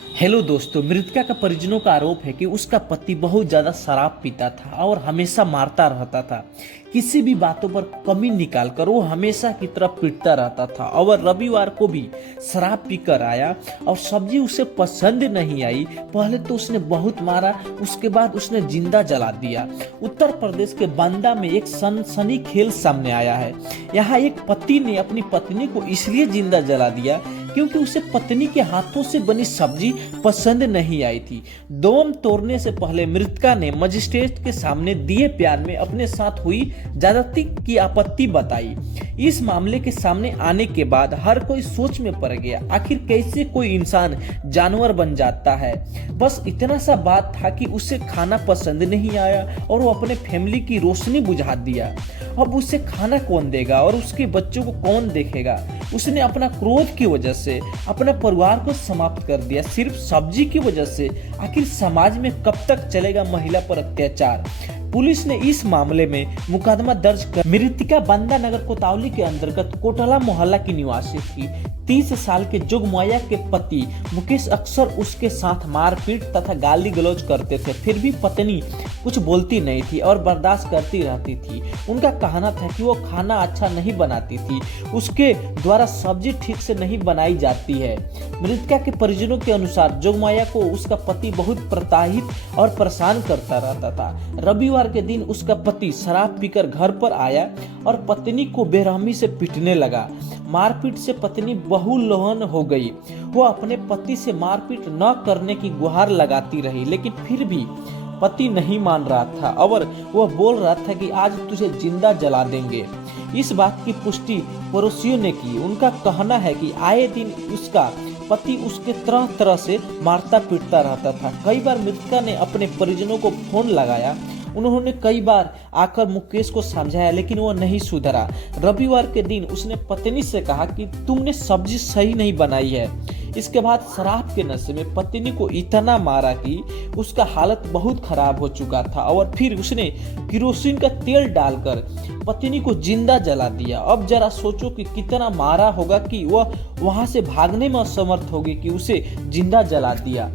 Hello दोस्तों, मृतका का परिजनों का आरोप है कि उसका पति बहुत ज्यादा शराब पीता था और हमेशा मारता रहता था। किसी भी बातों पर कमी निकालकर वो हमेशा की तरह पीटता रहता था और रविवार को भी शराब पीकर आया और सब्जी उसे पसंद नहीं आई। पहले तो उसने बहुत मारा, उसके बाद उसने जिंदा जला दिया। उत्तर प्रदेश के बांदा में एक सनसनी खेल सामने आया है। यहाँ एक पति ने अपनी पत्नी को इसलिए जिंदा जला दिया क्योंकि उसे पत्नी के हाथों से बनी सब्जी पसंद नहीं आई थी। दम तोड़ने से पहले मृतका ने मजिस्ट्रेट के सामने दिए बयान में अपने साथ हुई ज्यादती की आपत्ति बताई। इस मामले के सामने आने के बाद हर कोई सोच में पड़ गया, आखिर कैसे कोई इंसान जानवर बन जाता है। बस इतना सा बात था कि उसे खाना पसंद नहीं आया और वो अपने फैमिली की रोशनी बुझा दिया। अब उसे खाना कौन देगा और उसके बच्चों को कौन देखेगा। उसने अपना क्रोध की वजह से अपना परिवार को समाप्त कर दिया, सिर्फ सब्जी की वजह से। आखिर समाज में कब तक चलेगा महिला पर अत्याचार। पुलिस ने इस मामले में मुकदमा दर्ज कर मृतका बांदा नगर कोतवाली के अंतर्गत कोटला मोहल्ला की निवासी थी। 30 साल के जोगमाया के पति मुकेश अक्सर उसके साथ मारपीट तथा गाली गलौज करते थे, फिर भी पत्नी कुछ बोलती नहीं थी और बर्दाश्त करती रहती थी। उनका कहना था कि वो खाना अच्छा नहीं बनाती थी, उसके द्वारा सब्जी ठीक से नहीं बनाई जाती है। मृतका के परिजनों के अनुसार जोगमाया को उसका पति बहुत प्रताड़ित और परेशान करता रहता था। रविवार के दिन उसका पति शराब पीकर घर पर आया और पत्नी को बेरहमी से पीटने लगा। मारपीट से पत्नी बहुलोहन हो गई। वो अपने पति से मारपीट न करने की गुहार लगाती रही, लेकिन फिर भी पति नहीं मान रहा था और वह बोल रहा था कि आज तुझे जिंदा जला देंगे। इस बात की पुष्टि पड़ोसियों ने की। उनका कहना है कि आए दिन उसका पति उसके तरह तरह से मारता पीटता रहता था। कई बार मृतका ने अपने परिजनों को फोन लगाया। उन्होंने कई बार आकर मुकेश को समझाया, लेकिन वो नहीं सुधरा। रविवार के दिन उसने पत्नी से कहा कि तुमने सब्जी सही नहीं बनाई है। इसके बाद शराब के नशे में पत्नी को इतना मारा कि उसका हालत बहुत खराब हो चुका था और फिर उसने केरोसिन का तेल डालकर पत्नी को जिंदा जला दिया। अब जरा सोचो कि कितना मारा होगा कि वह वहां से भागने में असमर्थ होगी कि उसे जिंदा जला दिया।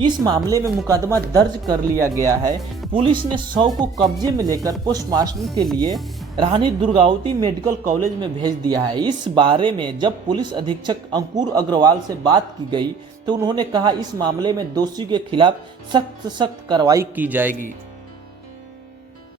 इस मामले में मुकदमा दर्ज कर लिया गया है। पुलिस ने शव को कब्जे में लेकर पोस्टमार्टम के लिए रानी दुर्गावती मेडिकल कॉलेज में भेज दिया है। इस बारे में जब पुलिस अधीक्षक अंकुर अग्रवाल से बात की गई तो उन्होंने कहा इस मामले में दोषी के खिलाफ सख्त कार्रवाई की जाएगी।